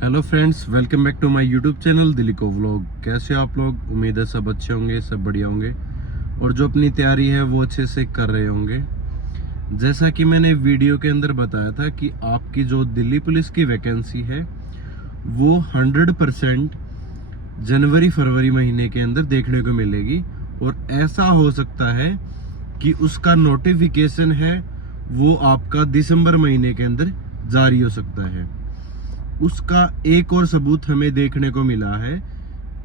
Hello friends, welcome back to my YouTube channel दिलीको vlog. कैसे हो आप लोग? उम्मीद है सब अच्छे होंगे, सब बढ़िया होंगे और जो अपनी तैयारी है वो अच्छे से कर रहे होंगे। जैसा कि मैंने वीडियो के अंदर बताया था कि आपकी जो दिल्ली पुलिस की वैकेंसी है वो 100% जनवरी फरवरी महीने के अंदर देखने को मिलेगी और ऐसा हो सकता है कि उसका नोटिफिकेशन है वो आपका दिसंबर महीने के अंदर जारी हो सकता है। उसका एक और सबूत हमें देखने को मिला है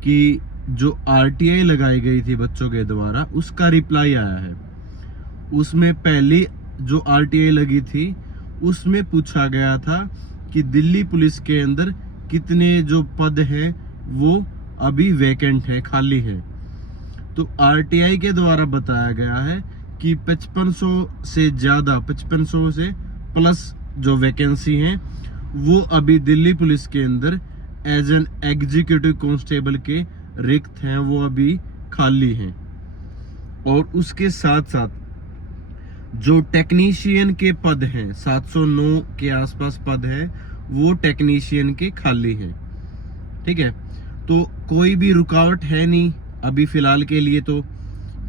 कि जो आरटीआई लगाई गई थी बच्चों के द्वारा, उसका रिप्लाई आया है। उसमें पहली जो आरटीआई लगी थी उसमें पूछा गया था कि दिल्ली पुलिस के अंदर कितने जो पद हैं वो अभी वैकेंट है, खाली है। तो आरटीआई के द्वारा बताया गया है कि 5500 से ज्यादा, 5500 से प्लस जो वैकेंसी हैं वो अभी दिल्ली पुलिस के अंदर एज एन एग्जीक्यूटिव कांस्टेबल के रिक्त हैं, वो अभी खाली हैं। और उसके साथ साथ जो टेक्नीशियन के पद हैं, 709 के आसपास पद हैं, वो टेक्नीशियन के खाली हैं। ठीक है, तो कोई भी रुकावट है नहीं अभी फिलहाल के लिए, तो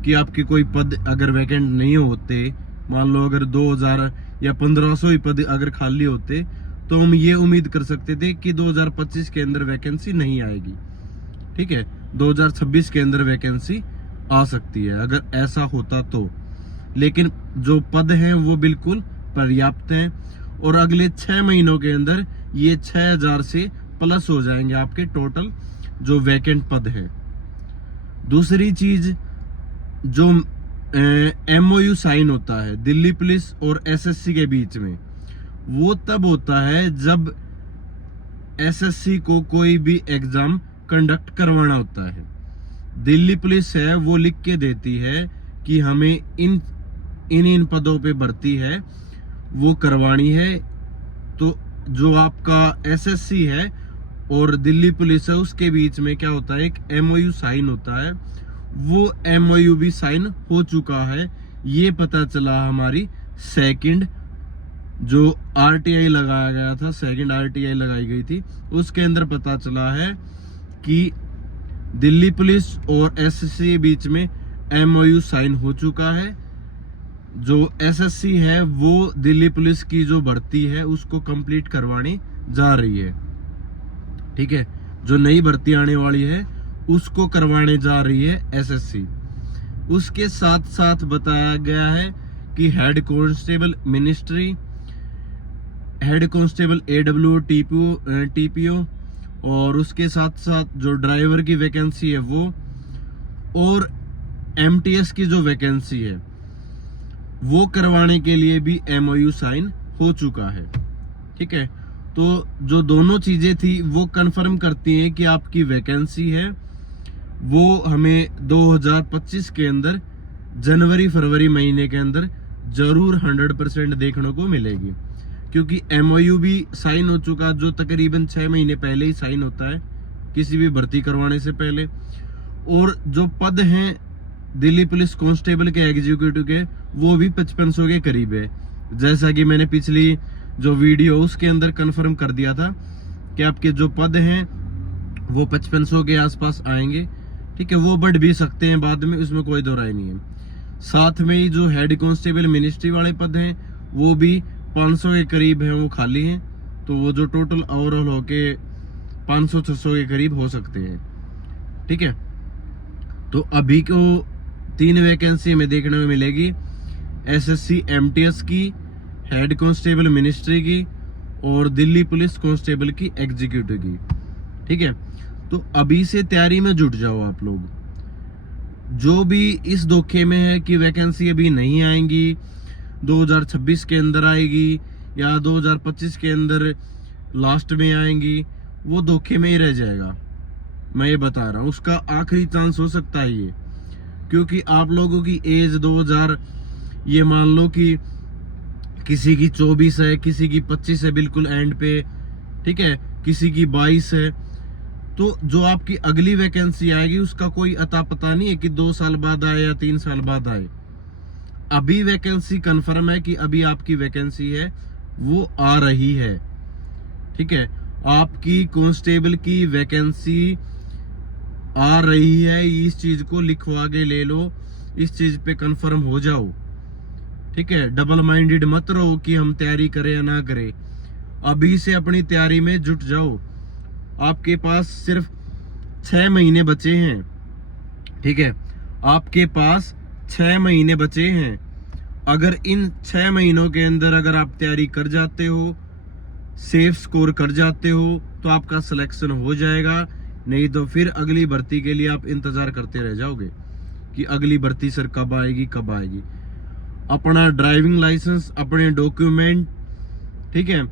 कि आपके कोई पद अगर वैकेंट नहीं होते, मान लो अगर 2000 या 1500 ही पद अगर खाली होते तो हम ये उम्मीद कर सकते थे कि 2025 के अंदर वैकेंसी नहीं आएगी। ठीक है, 2026 के अंदर वैकेंसी आ सकती है अगर ऐसा होता तो। लेकिन जो पद हैं वो बिल्कुल पर्याप्त हैं और अगले 6 महीनों के अंदर ये 6000 से प्लस हो जाएंगे आपके टोटल जो वैकेंट पद हैं। दूसरी चीज, जो एमओयू साइन होता है दिल्ली पुलिस और एसएससी के बीच में, वो तब होता है जब एसएससी को कोई भी एग्जाम कंडक्ट करवाना होता है। दिल्ली पुलिस है वो लिख के देती है कि हमें इन पदों पे भर्ती है वो करवानी है। तो जो आपका एसएससी है और दिल्ली पुलिस है उसके बीच में क्या होता है, एक एमओयू साइन होता है। वो एमओयू भी साइन हो चुका है, ये पता चला हमारी सेकंड जो आरटीआई लगाया गया था, सेकंड आरटीआई लगाई गई थी, उसके अंदर पता चला है कि दिल्ली पुलिस और एसएससी के बीच में एमओयू साइन हो चुका है। जो एसएससी है वो दिल्ली पुलिस की जो भर्ती है उसको कंप्लीट करवाने जा रही है। ठीक है, जो नई भर्ती आने वाली है उसको करवाने जा रही है एसएससी। उसके साथ साथ बताया गया है कि head constable ministry, head constable AW, TPO और उसके साथ साथ जो ड्राइवर की वैकेंसी है वो, और एमटीएस की जो वैकेंसी है वो करवाने के लिए भी एमओयू साइन हो चुका है। ठीक है, तो जो दोनों चीजें थी वो कंफर्म करती हैं कि आपकी वैकेंसी है वो हमें 2025 के अंदर जनवरी फरवरी महीने के अंदर जरूर 100% देखने को मिलेगी। क्योंकि एमओयू भी साइन हो चुका, जो तकरीबन 6 महीने पहले ही साइन होता है किसी भी भर्ती करवाने से पहले। और जो पद हैं दिल्ली पुलिस कांस्टेबल के एग्जीक्यूटिव के, वो भी 5500 के करीब है। जैसा कि मैंने पिछली जो वीडियो उसके अंदर कंफर्म कर दिया था कि आपके जो पद हैं वो 5500 के आसपास आएंगे। ठीक है, वो बढ़ भी सकते हैं बाद में, उसमें कोई दो राय नहीं है। साथ में ही जो हेड कांस्टेबल मिनिस्ट्री वाले पद हैं वो भी 500 के करीब हैं, वो खाली हैं। तो वो जो टोटल ओवरऑल होके 500-600 के करीब हो सकते हैं। ठीक है, तो अभी को 3 वैकेंसी हमें देखने में मिलेगी, एसएससी एमटीएस की, हेड कांस्टेबल मिनिस्ट्री की और दिल्ली पुलिस कांस्टेबल की एग्जीक्यूटिव की। ठीक है, तो अभी से तैयारी में जुट जाओ आप लोग। जो भी इस धोखे में है कि वैकेंसी अभी नहीं आएंगी, 2026 के अंदर आएगी या 2025 के अंदर लास्ट में आएंगी, वो धोखे में ही रह जाएगा। मैं ये बता रहा हूँ, उसका आखिरी चांस हो सकता है ये। क्योंकि आप लोगों की एज 2000, ये मान लो कि किसी की 24 है, किसी की 25 है बिल्कुल एंड पे, ठीक है, किसी की 22 है। तो जो आपकी अगली वैकेंसी आएगी उसका कोई अता पता नहीं है कि 2 साल बाद आए या 3 साल बाद आए। अभी वैकेंसी कंफर्म है कि अभी आपकी वैकेंसी है वो आ रही है। ठीक है, आपकी कांस्टेबल की वैकेंसी आ रही है, इस चीज को लिखवा के ले लो, इस चीज पे कंफर्म हो जाओ। ठीक है, डबल माइंडेड मत रहो कि हम तैयारी करें या ना करें। अभी से अपनी तैयारी में जुट जाओ। आपके पास सिर्फ 6 महीने बचे हैं। ठीक है, आपके पास 6 महीने बचे हैं। अगर इन 6 महीनों के अंदर अगर आप तैयारी कर जाते हो, सेफ स्कोर कर जाते हो, तो आपका सिलेक्शन हो जाएगा। नहीं तो फिर अगली भर्ती के लिए आप इंतजार करते रह जाओगे कि अगली भर्ती सर कब आएगी कब आएगी। अपना ड्राइविंग लाइसेंस, अपने डॉक्यूमेंट, ठीक है,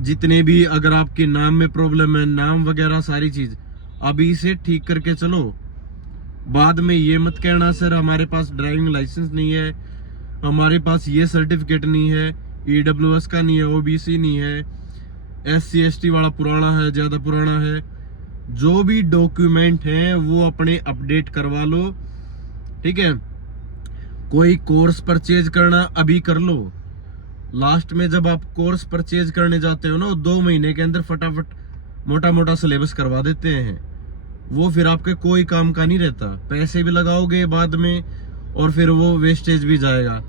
जितने भी अगर आपके नाम में प्रॉब्लम है, नाम वगैरह सारी चीज अभी से ठीक करके चलो। बाद में ये मत कहना सर हमारे पास ड्राइविंग लाइसेंस नहीं है, हमारे पास ये सर्टिफिकेट नहीं है, EWS का नहीं है, OBC नहीं है, SC ST वाला पुराना है, ज्यादा पुराना है। जो भी डॉक्यूमेंट हैं वो अपने अपडेट करवा लो। ठीक है, कोई कोर्स परचेज करना अभी कर लो। लास्ट में जब आप कोर्स परचेज करने जाते हो ना, 2 महीने के अंदर फटाफट मोटा मोटा सिलेबस करवा देते हैं। वो फिर आपके कोई काम का नहीं रहता, पैसे भी लगाओगे बाद में और फिर वो वेस्टेज भी जाएगा।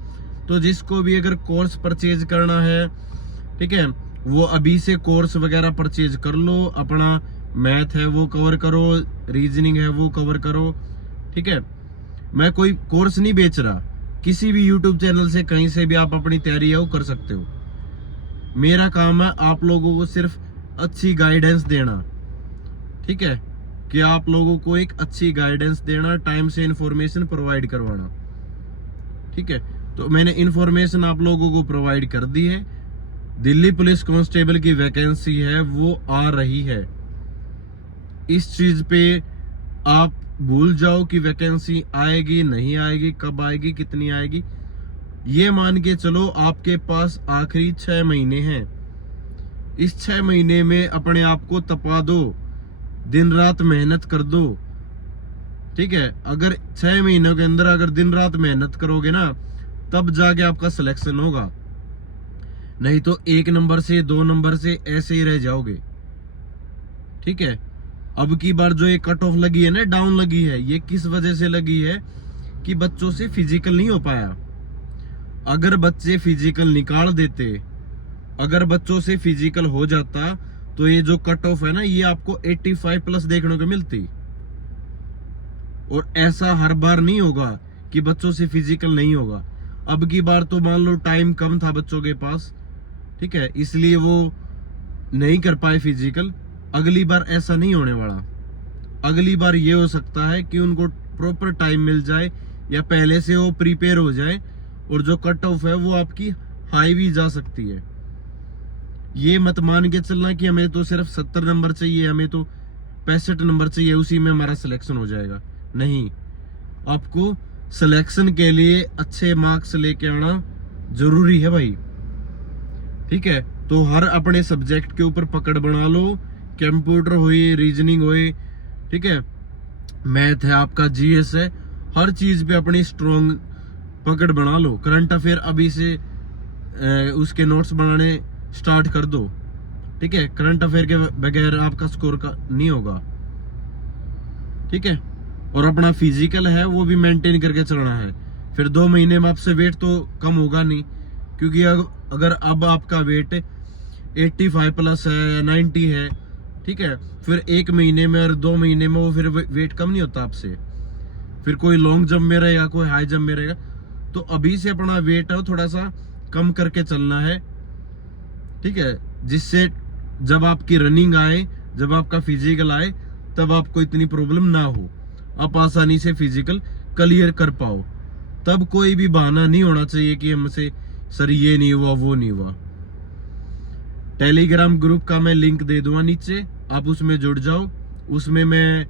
तो जिसको भी अगर कोर्स परचेज करना है, ठीक है, वो अभी से कोर्स वगैरह परचेज कर लो। अपना मैथ है वो कवर करो, रीजनिंग है वो कवर करो। ठीक है, मैं कोई कोर्स नहीं बेच रहा, किसी भी यूट्यूब चैनल से कहीं से भी आप अपनी तैयारी है वो कर सकते हो। मेरा काम है आप लोगों को सिर्फ अच्छी गाइडेंस देना। ठीक है, कि आप लोगों को एक अच्छी गाइडेंस देना, टाइम से इंफॉर्मेशन प्रोवाइड करवाना। ठीक है, तो मैंने इंफॉर्मेशन आप लोगों को प्रोवाइड कर दी है। दिल्ली पुलिस कांस्टेबल की वैकेंसी है वो आ रही है। इस चीज पे आप भूल जाओ कि वैकेंसी आएगी नहीं आएगी, कब आएगी, कितनी आएगी। ये मान के चलो आपके पास आखिरी 6 महीने हैं। इस 6 महीने में अपने आप को तपा दो, दिन रात मेहनत कर दो। ठीक है, अगर 6 महीनों के अंदर अगर दिन रात मेहनत करोगे ना, तब जाके आपका सिलेक्शन होगा। नहीं तो 1 नंबर से 2 नंबर से ऐसे ही रह जाओगे। ठीक है, अब की बार जो ये कट ऑफ लगी है ना, डाउन लगी है, ये किस वजह से लगी है कि बच्चों से फिजिकल नहीं हो पाया। अगर बच्चे फिजिकल निकाल देते, अगर बच्चों से फिजिकल हो जाता, तो ये जो कट ऑफ है ना, ये आपको 85 प्लस देखने को मिलती। और ऐसा हर बार नहीं होगा कि बच्चों से फिजिकल नहीं होगा। अब की बार तो मान लो टाइम कम था बच्चों के पास, ठीक है, इसलिए वो नहीं कर पाए फिजिकल। अगली बार ऐसा नहीं होने वाला। अगली बार ये हो सकता है कि उनको प्रॉपर टाइम मिल जाए या पहले से वो प्रिपेयर हो जाए, और जो कट ऑफ है वो आपकी हाई भी जा सकती है। ये मत मान के चलना कि हमें तो सिर्फ 70 नंबर चाहिए, हमें तो 65 नंबर चाहिए, उसी में हमारा सिलेक्शन हो जाएगा। नहीं, आपको सिलेक्शन के लिए अच्छे मार्क्स लेके आना जरूरी है भाई। ठीक है, तो हर अपने सब्जेक्ट के ऊपर पकड़ बना लो। कंप्यूटर हुई, रीजनिंग हुई, ठीक है, मैथ है आपका, GS है, हर चीज पे अपनी स्ट्रॉन्ग पकड़ बना लो। करंट अफेयर अभी से उसके नोट्स बनाने स्टार्ट कर दो। ठीक है, करंट अफेयर के बगैर आपका स्कोर का नहीं होगा। ठीक है, और अपना फिजिकल है वो भी मेंटेन करके चलना है। फिर 2 महीने में आपसे वेट तो कम होगा नहीं, क्योंकि अगर अब आपका वेट 85 प्लस है, 90 है, ठीक है, फिर 1 महीने में और 2 महीने में वो फिर वेट कम नहीं होता आपसे। फिर कोई लॉन्ग जंप में रहेगा, कोई हाई जंप में रहेगा। तो अभी से अपना वेट है थोड़ा सा कम करके चलना है। ठीक है, जिससे जब आपकी रनिंग आए, जब आपका फिजिकल आए, तब आपको इतनी प्रॉब्लम ना हो, आप आसानी से फिजिकल क्लियर कर पाओ। तब कोई भी बहाना नहीं होना चाहिए कि हमसे सर ये नहीं हुआ, वो नहीं हुआ। टेलीग्राम ग्रुप का मैं लिंक दे दूंगा नीचे, आप उसमें जुड़ जाओ। उसमें मैं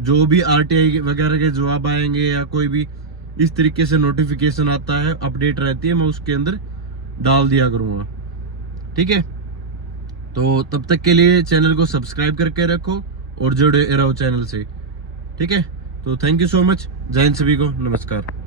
जो भी RTI वगैरह के जवाब आएंगे या कोई भी इस तरीके से नोटिफिकेशन आता है, अपडेट रहती है, मैं उसके अंदर डाल दिया करूंगा। ठीक है, तो तब तक के लिए चैनल को सब्सक्राइब करके रखो और जुड़े रहो चैनल से। ठीक है, तो थैंक यू सो मच। जय हिंद सभी को, नमस्कार।